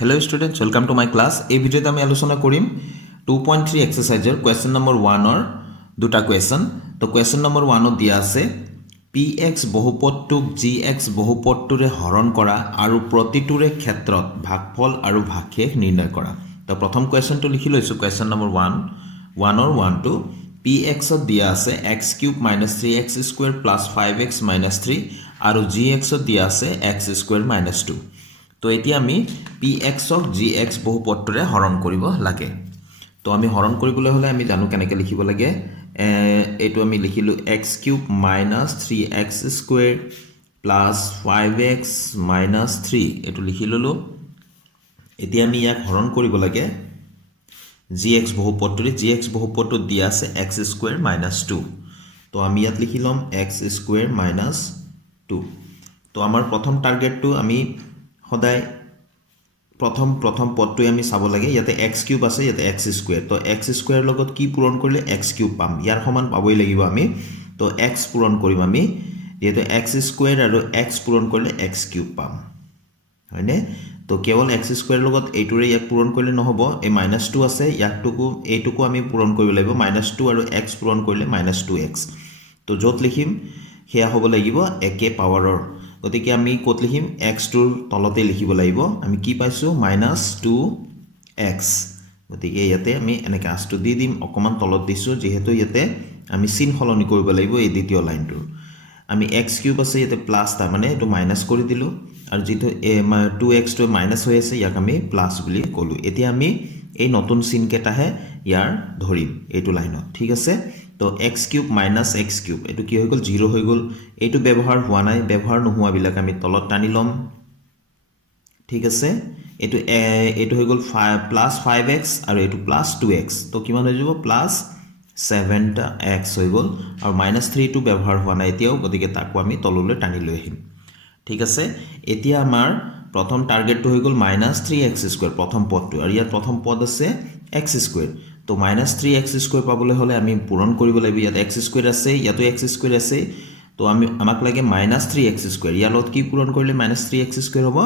Hello students, welcome to my class. এই ভিডিওতে আমি আলোচনা কৰিম 2.3 এক্সাৰসাইজৰ কোৱেশ্চন নম্বৰ 1 ৰ দুটা কোৱেশ্চন। তো কোৱেশ্চন নম্বৰ 1 ত দিয়া আছে px বহুপদটোক gx বহুপদটোৰে হৰণ কৰা আৰু প্ৰতিটোৰে ক্ষেত্ৰত ভাগফল আৰু ভাগশেষ নিৰ্ণয় কৰা। তো প্ৰথম কোৱেশ্চনটো লিখি লৈছো কোৱেশ্চন নম্বৰ 1 ৰ 1 টো px ত দিয়া আছে x³ - 3x² + 5x - 3 আৰু gx ত দিয়া আছে x² - 2। তো এতিয়া আমি px ক gx বহুপদটোৰে হৰণ কৰিব লাগে। তো আমি হৰণ কৰিবলৈ হলে আমি জানো কেনেকৈ লিখিব লাগে। এইটো আমি লিখিলো x³ - 3x² + 5x - 3 এইটো লিখি ললো। এতিয়া আমি ইয়াক হৰণ কৰিব লাগে gx বহুপদটোৰে। gx বহুপদটোত দিয়া আছে x² - 2। তো আমি ইয়াত লিখি লম x² - 2। তো আমাৰ প্ৰথম টাৰ্গেটটো আমি সদায় প্ৰথম পদটোৱে আমি চাব লাগে। ইয়াতে x³ আছে, ইয়াতে x²। তো x² লগত কি পূৰণ কৰিলে x³ পাম। ইয়াৰ সমান পাবই লাগিব আমি। তো x পূৰণ কৰিম আমি, যেহেতু x² আৰু x পূৰণ কৰিলে x³ পাম, হয়নে? তো কেৱল x² লগত এইটোৰে ইয়াক পূৰণ কৰিলে নহ'ব, এই -2 আছে, এইটোকো আমি পূৰণ কৰিব লাগিব। -2 আৰু x পূৰণ কৰিলে -2x। তো য'ত লিখিম সেয়া হ'ব লাগিব একে পাৱাৰৰ। গতিকে আমি ক'ত লিখিম, x টোৰ তলতে লিখিব লাগিব। আমি কি পাইছোঁ, -2x। গতিকে ইয়াতে আমি এনেকৈ আঁচটো দি দিম, অকণমান তলত দিছোঁ যিহেতু ইয়াতে আমি চিন সলনি কৰিব লাগিব এই দ্বিতীয় লাইনটোৰ। আমি x³ আছে, ইয়াতে প্লাছ, তাৰমানে এইটো মাইনাছ কৰি দিলোঁ, আৰু যিটো 2xটো মাইনাছ হৈ আছে ইয়াক আমি প্লাছ বুলি ক'লোঁ। এতিয়া আমি এই নতুন চিনকেইটাহে ইয়াৰ ধৰিম এইটো লাইনত, ঠিক আছে? তো x³ - x³ এইটো কি হৈ গ'ল, 0 হৈ গ'ল। এইটো ব্যৱহাৰ হোৱা নাই, ব্যৱহাৰ নোহোৱাবিলাক আমি তলত টানি ল'ম, ঠিক আছে? এইটো হৈ গ'ল +5x আৰু এইটো +2x। তো কিমান হৈ যাব, +7x হৈ গ'ল। আৰু -3টো ব্যৱহাৰ হোৱা নাই এতিয়াও, গতিকে তাকো আমি তললৈ টানি লৈ আহিম, ঠিক আছে? এতিয়া আমাৰ প্ৰথম টাৰ্গেটটো হৈ গ'ল -3x², প্ৰথম পদটো, আৰু ইয়াত প্ৰথম পদ আছে x²। তো -3x² পাবলৈ হ'লে আমি পূৰণ কৰিব লাগিব। ইয়াত x² আছে, ইয়াতো x² আছে। তো আমাক লাগে -3x²। ইয়াৰ লগত কি পূৰণ কৰিলে -3x² হ'ব,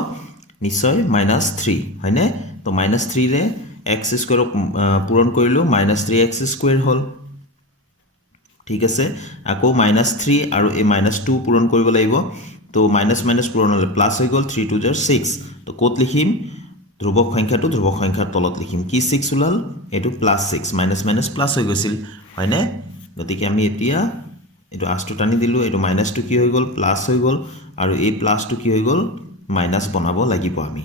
নিশ্চয় -3, হয়নে? তো -3ৰে x² পূৰণ কৰিলোঁ, -3x² হ'ল, ঠিক আছে? আকৌ -3 আৰু এই -2 পূৰণ কৰিব লাগিব। তো মাইনাছ পূৰণ হ'লে প্লাছ হৈ গ'ল, 3 × 2 = 6। তো ক'ত লিখিম, ধ্ৰুৱক সংখ্যাৰ তলত লিখিম। কি 6 ওলাল, এইটো +6, মাইনাছ প্লাছ হৈ গৈছিল, হয়নে? গতিকে আমি এতিয়া এইটো আঁচটো টানি দিলোঁ, এইটো -টো কি হৈ গ'ল, প্লাছ হৈ গ'ল, আৰু এই প্লাছটো কি হৈ গ'ল, মাইনাছ বনাব লাগিব আমি।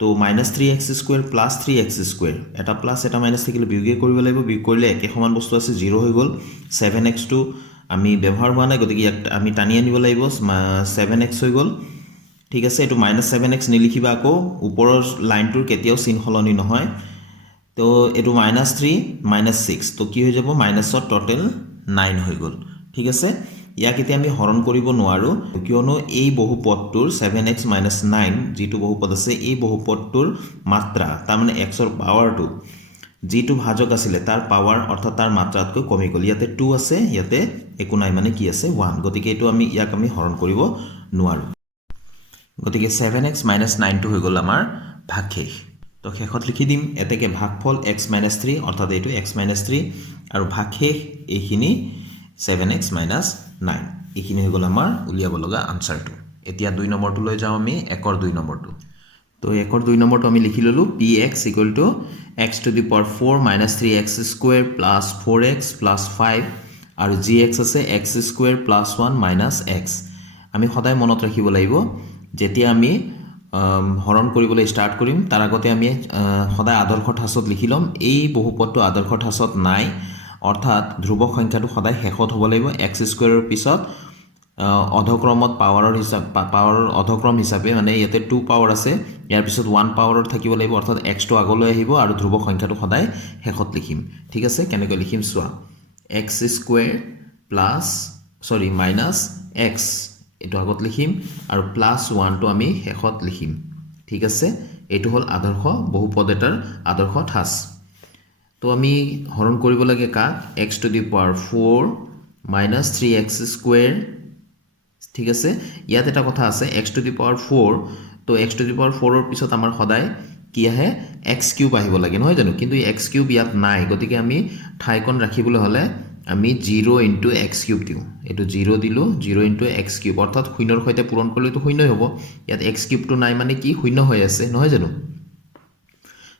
তো -3x² + 3x², এটা প্লাছ এটা মাইনাছ থাকিলে বিয়োগে কৰিব লাগিব। বিয়োগ কৰিলে একে সমান বস্তু আছে, 0 হৈ গ'ল। 7xটো আমি ব্যৱহাৰ হোৱা নাই, গতিকে ইয়াক আমি টানি আনিব লাগিব, 7x হৈ গ'ল, ঠিক আছে? এইটো -7x নিলিখিবা আকৌ, ওপৰৰ লাইনটোৰ কেতিয়াও চিন সলনি নহয়। তো এইটো -3 - 6, তো কি হৈ যাব, মাইনাছত টোটেল 9 হৈ গ'ল, ঠিক আছে? ইয়াক এতিয়া আমি হৰণ কৰিব নোৱাৰোঁ, কিয়নো এই বহুপদটোৰ 7x - 9 যিটো বহুপদ আছে, এই বহুপদটোৰ মাত্ৰা, তাৰমানে xৰ পাৱাৰটো যিটো ভাজক আছিলে তাৰ পাৱাৰ অৰ্থাৎ তাৰ মাত্ৰাতকৈ কমি গ'ল। ইয়াতে 2 আছে, ইয়াতে একো নাই, মানে কি আছে, 1। গতিকে ইয়াক আমি হৰণ কৰিব নোৱাৰোঁ। গতিকে 7x - 9টো হৈ গ'ল আমাৰ ভাগশেষ। তো শেষত লিখি দিম এতেকে ভাগফল x - 3, অৰ্থাৎ এইটো x - 3, আৰু ভাগশেষ এইখিনি 7x - 9। এইখিনি হৈ গ'ল আমাৰ উলিয়াব লগা আনচাৰটো। এতিয়া 2 নম্বৰটো লৈ যাওঁ আমি, 1ৰ 2 নম্বৰটো। তো 1ৰ 2 নম্বৰটো আমি লিখি ল'লোঁ, px = x⁴ - 3x² + 4x + 5, আৰু gx আছে x² + 1 - x। আমি সদায় মনত ৰাখিব লাগিব, যেতিয়া আমি হৰণ কৰিবলৈ ষ্টাৰ্ট কৰিম তাৰ আগতে আমি সদায় আদৰ্শ ঠাঁচত লিখি ল'ম। এই বহুপদটো আদৰ্শ ঠাঁচত নাই, অৰ্থাৎ ধ্ৰুৱক সংখ্যাটো সদায় শেষত হ'ব লাগিব। x² পিছত অধক্ৰমত পাৱাৰৰ অধক্ৰম হিচাপে, মানে ইয়াতে 2 পাৱাৰ আছে, ইয়াৰ পিছত 1 পাৱাৰৰ থাকিব লাগিব, অৰ্থাৎ xটো আগলৈ আহিব, আৰু ধ্ৰুৱক সংখ্যাটো সদায় শেষত লিখিম, ঠিক আছে? কেনেকৈ লিখিম চোৱা, x² - -x এইটো আগত লিখিম, আৰু +1টো আমি শেষত লিখিম, ঠিক আছে? এইটো হ'ল আদৰ্শ বহুপদ এটাৰ আদৰ্শ ঠাঁচ। তো আমি হৰণ কৰিব লাগে কাক, x⁴ - 3x², ঠিক আছে? ইয়াত এটা কথা আছে, x⁴, তো x⁴ পিছত আমাৰ সদায় কি আহে এক্স কিউব আহিব লাগে নহয় জানো কিন্তু এক্স কিউব ইয়াত নাই গতিকে আমি ঠাইকণ ৰাখিবলৈ হ'লে আমি 0 ইনটু এক্স কিউব দিওঁ এইটো 0 দিলোঁ 0 ইনটু এক্স কিউব অৰ্থাৎ শূন্যৰ সৈতে পূৰণ কৰিলেতো শূন্যই হ'ব ইয়াত এক্স কিউবটো নাই মানে কি শূন্য হৈ আছে নহয় জানো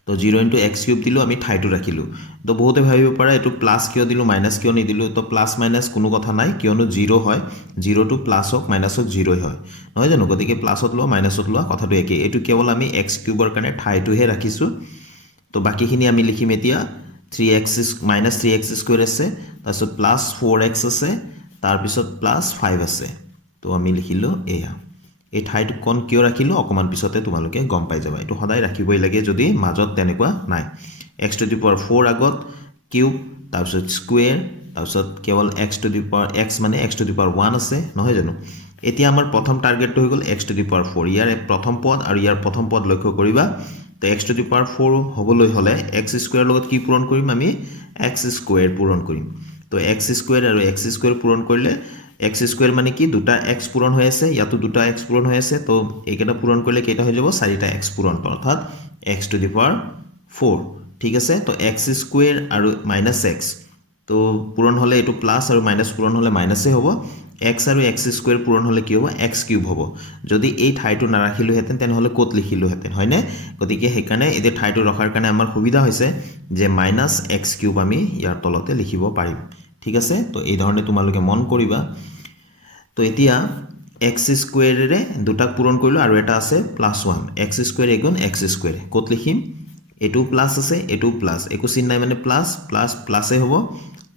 তো 0 ইনটু এক্স কিউব দিলোঁ আমি ঠাইটো ৰাখিলোঁ তো বহুতে ভাবিব পাৰে এইটো প্লাছ কিয় দিলোঁ মাইনাছ কিয় নিদিলোঁ তো প্লাছ মাইনাছ কোনো কথা নাই কিয়নো 0 হয় 0 টু প্লাছ হওক মাইনাছ হওক 0 হয় নহয় জানো গতিকে প্লাছত লোৱা মাইনাছত লোৱা কথাটো একেই এইটো কেৱল আমি এক্স কিউবৰ কাৰণে ঠাইটোহে ৰাখিছোঁ তো বাকীখিনি আমি লিখিম এতিয়া 3x মাইনাছ 3x স্কুৱেৰ আছে তাৰপিছত প্লাছ 4x আছে তাৰপিছত প্লাছ 5 আছে তো আমি লিখিলোঁ এয়া এই ঠাইটো কোন কিয় ৰাখিলোঁ অকমান পিছতে তোমালোকে গম পাই যাবা এইটো সদায় ৰাখিবই লাগে যদি মাজত তেনেকুৱা নাই x টু দি পাৱাৰ 4 আগত কিউব তাৰপিছত স্কুৱেৰ তাৰপিছত কেৱল x to the power x মানে x টু দি পাৱাৰ 1 আছে নহয় জানো এতিয়া আমাৰ প্ৰথম টাৰ্গেটটো হৈ গ'ল x টু দি পাৱাৰ 4 ইয়াৰ প্ৰথম পদ আৰু ইয়াৰ প্ৰথম পদ লক্ষ্য কৰিবা তো x টু দি পাৱাৰ 4 হ'বলৈ হ'লে x স্কুৱেৰ লগত কি পূৰণ কৰিম আমি x স্কুৱেৰ পূৰণ কৰিম তো x স্কুৱেৰ আৰু x স্কুৱেৰ পূৰণ কৰিলে x স্কুৱেৰ মানে কি দুটা x পূৰণ হৈ আছে ইয়াতো দুটা x পূৰণ হৈ আছে তো এইকেইটা পূৰণ কৰিলে কেইটা হৈ যাব চাৰিটা x পূৰণ অৰ্থাৎ x টু দি পাৱাৰ 4 ঠিক আছে তো x স্কুৱেৰ আৰু মাইনাছ x তো পূৰণ হ'লে এইটো প্লাছ আৰু মাইনাছ পূৰণ হ'লে মাইনাছেই হ'ব x আৰু x স্কুৱেৰ পূৰণ হ'লে কি হ'ব x কিউব হ'ব যদি এই ঠাইটো নাৰাখিলোহেঁতেন তেনেহ'লে ক'ত লিখিলোহেঁতেন হয়নে গতিকে সেইকাৰণে এতিয়া ঠাইটো ৰখাৰ কাৰণে আমাৰ সুবিধা হৈছে যে মাইনাছ x কিউব আমি ইয়াৰ তলতে লিখিব পাৰিম ঠিক আছে তো এই ধৰণে তোমালোকে মন কৰিবা তো এতিয়া x স্কুৱেৰেৰে দুটাক পূৰণ কৰিলোঁ আৰু এটা আছে প্লাছ 1 x স্কুৱেৰ এগুণ x স্কুৱেৰ ক'ত লিখিম এইটো প্লাছ আছে এইটো প্লাছ একো চিন নাই মানে প্লাছ প্লাছ প্লাছে হ'ব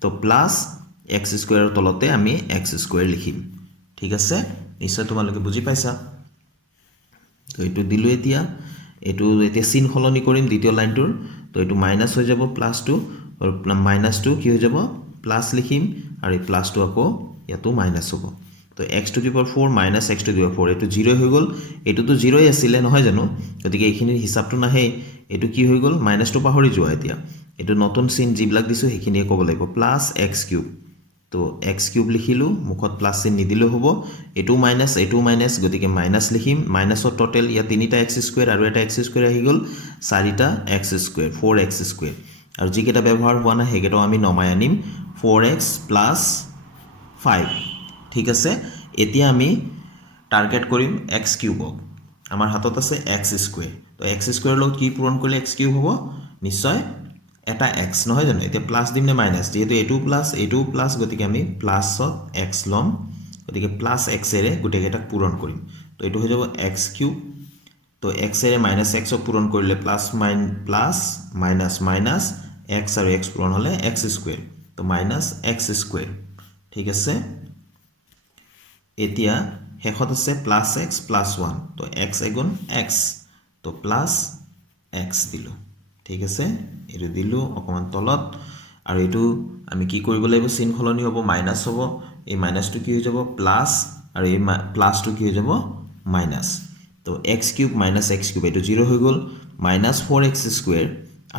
তো প্লাছ x স্কুৱেৰৰ তলতে আমি x স্কুৱেৰ লিখিম ঠিক আছে নিশ্চয় তোমালোকে বুজি পাইছা তো এইটো দিলোঁ এতিয়া চিন সলনি কৰিম দ্বিতীয় লাইনটোৰ তো এইটো মাইনাছ হৈ যাব প্লাছটো আৰু মাইনাছটো কি হৈ যাব প্লাছ লিখিম আৰু এই প্লাছটো আকৌ ইয়াতো মাইনাছ হ'ব তো x to the power 4 minus x to the power 4 এইটো 0 হৈ গ'ল এইটোতো 0ই আছিলে নহয় জানো গতিকে এইখিনিৰ হিচাপটো নাহে এইটো কি হৈ গ'ল মাইনাছটো পাহৰি যোৱা এতিয়া এইটো নতুন চিন যিবিলাক দিছোঁ সেইখিনিয়ে ক'ব লাগিব প্লাছ এক্স কিউব তো এক্স কিউব লিখিলোঁ মুখত প্লাছ চিন নিদিলেও হ'ব এইটোও মাইনাছ গতিকে মাইনাছ লিখিম মাইনাছৰ টোটেল ইয়াত তিনিটা এক্স স্কুৱেৰ আৰু এটা এক্স স্কুৱেৰ আহি গ'ল চাৰিটা এক্স স্কুৱেৰ 4x স্কুৱেৰ আৰু যিকেইটা ব্যৱহাৰ হোৱা নাই সেইকেইটাও আমি নমাই আনিম 4x প্লাছ 5 ঠিক আছে এতিয়া আমি টাৰ্গেট কৰিম এক্স কিউবক আমাৰ হাতত আছে এক্স স্কুৱেৰ তো এক্স স্কুৱেৰৰ লগত কি পূৰণ কৰিলে এক্স কিউব হ'ব নিশ্চয় এটা এক্স নহয় জানো এতিয়া প্লাছ দিম নে মাইনাছ যিহেতু এইটো প্লাছ গতিকে আমি প্লাছত এক্স ল'ম গতিকে প্লাছ এক্সেৰে গোটেইকেইটাক পূৰণ কৰিম তো এইটো হৈ যাব এক্স কিউব তো এক্সেৰে মাইনাছ এক্সক পূৰণ কৰিলে প্লাছ মাইনাছ এক্স আৰু এক্স পূৰণ হ'লে এক্স স্কুৱেৰ তো মাইনাছ এক্স স্কুৱেৰ ঠিক আছে এতিয়া শেষত আছে প্লাছ এক্স প্লাছ 1 তো এক্স এগুণ এক্স তো প্লাছ এক্স দিলোঁ ঠিক আছে এইটো দিলোঁ অকণমান তলত আৰু এইটো আমি কি কৰিব লাগিব চিন সলনি হ'ব মাইনাছ হ'ব এই মাইনাছটো কি হৈ যাব প্লাছ আৰু এই প্লাছটো কি হৈ যাব মাইনাছ তো x cube minus x cube এইটো 0 হৈ গ'ল মাইনাছ 4x স্কুৱেৰ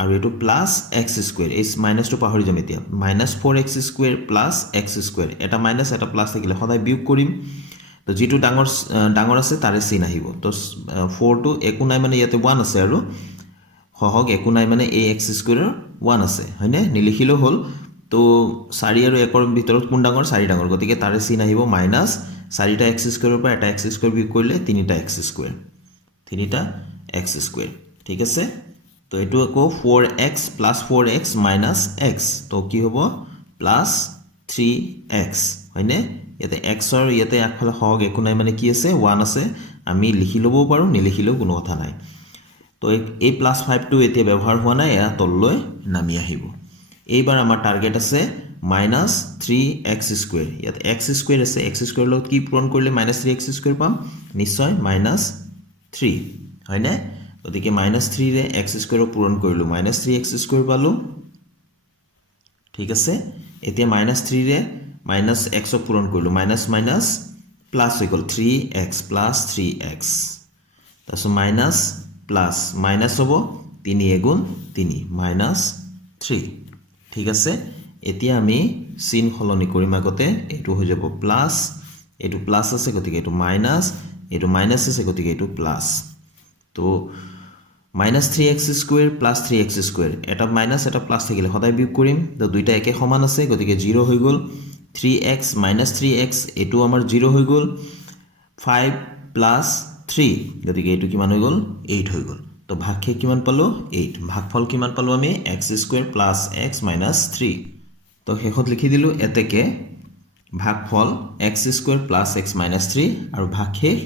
আৰু এইটো প্লাছ এক্স স্কুৱেৰ এই মাইনাছটো পাহৰি যাম এতিয়া minus 4x square plus x square এটা মাইনাছ এটা প্লাছ থাকিলে সদায় বিয়োগ কৰিম তো যিটো ডাঙৰ আছে তাৰে চিন আহিব তো 4টো একো নাই মানে ইয়াতে 1 আছে আৰু সহগ একো নাই মানে এই এক্স স্কুৱেৰৰ 1 আছে হয়নে নিলিখিলেও হ'ল তো 4 আৰু 1ৰ ভিতৰত কোন ডাঙৰ 4 ডাঙৰ গতিকে তাৰে চিন আহিব মাইনাছ 4টা এক্স স্কুৱেৰৰ পৰা এটা এক্স স্কুৱেৰ বিয়োগ কৰিলে 3টা এক্স স্কুৱেৰ ঠিক আছে তো এইটো আকৌ 4x plus 4x minus x তো কি হ'ব প্লাছ 3x হয়নে ইয়াতে xৰ ইয়াতে আগফালে সহগ একো নাই মানে কি আছে 1 আছে আমি লিখি ল'বও পাৰোঁ নিলিখিলেও কোনো কথা নাই তো এই প্লাছ 5টো এতিয়া ব্যৱহাৰ হোৱা নাই এয়া তললৈ নামি আহিব এইবাৰ আমাৰ টাৰ্গেট আছে মাইনাছ 3x স্কুৱেৰ ইয়াত x স্কুৱেৰ আছে x স্কুৱেৰৰ লগত কি পূৰণ কৰিলে মাইনাছ 3x স্কুৱেৰ পাম নিশ্চয় মাইনাছ 3 হয়নে গতিকে মাইনাছ 3ৰে x স্কুৱেৰক পূৰণ কৰিলোঁ মাইনাছ 3x স্কুৱেৰ পালোঁ ঠিক আছে এতিয়া মাইনাছ 3ৰে মাইনাছ xক পূৰণ কৰিলোঁ মাইনাছ প্লাছ হৈ গ'ল 3x প্লাছ 3x তাৰপিছত মাইনাছ প্লাছ মাইনাছ হ'ব 3 এগুণ 3 মাইনাছ 3 ঠিক আছে এতিয়া আমি চিন সলনি কৰিম আগতে এইটো হৈ যাব প্লাছ এইটো প্লাছ আছে গতিকে এইটো মাইনাছ আছে গতিকে এইটো প্লাছ তো minus 3x square plus 3x square এটা মাইনাছ এটা প্লাছ থাকিলে সদায় বিয়োগ কৰিম তো দুইটা একে সমান আছে গতিকে 0 হৈ গ'ল 3x মাইনাছ 3x এইটো আমাৰ 0 হৈ গ'ল 5 প্লাছ 3 গতিকে এইটো কিমান হৈ গ'ল 8 হৈ গ'ল তো ভাগশেষ কিমান পালোঁ 8 ভাগফল কিমান পালোঁ আমি x square plus x minus 3 তো শেষত লিখি দিলোঁ এতেকে ভাগফল x square plus x minus 3 আৰু ভাগশেষ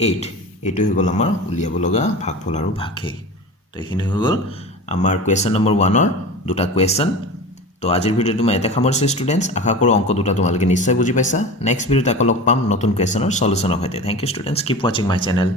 8 এইটো হৈ গ'ল আমাৰ উলিয়াব লগা ভাগফল আৰু ভাগশেষ তো এইখিনি হৈ গ'ল আমাৰ কুৱেশ্যন নম্বৰ 1ৰ দুটা কুৱেশ্যন তো আজিৰ ভিডিঅ'টো মই এতে সামৰিছোঁ ষ্টুডেণ্টছ আশা কৰোঁ অংক দুটা তোমালোকে নিশ্চয় বুজি পাইছা নেক্সট ভিডিঅ'ত আকৌ লগ পাম নতুন কুৱেশ্যনৰ সলিউশ্যনৰ সৈতে থ্যাংক ইউ ষ্টুডেণ্টছ কিপ ৱাচিং মাই চেনেল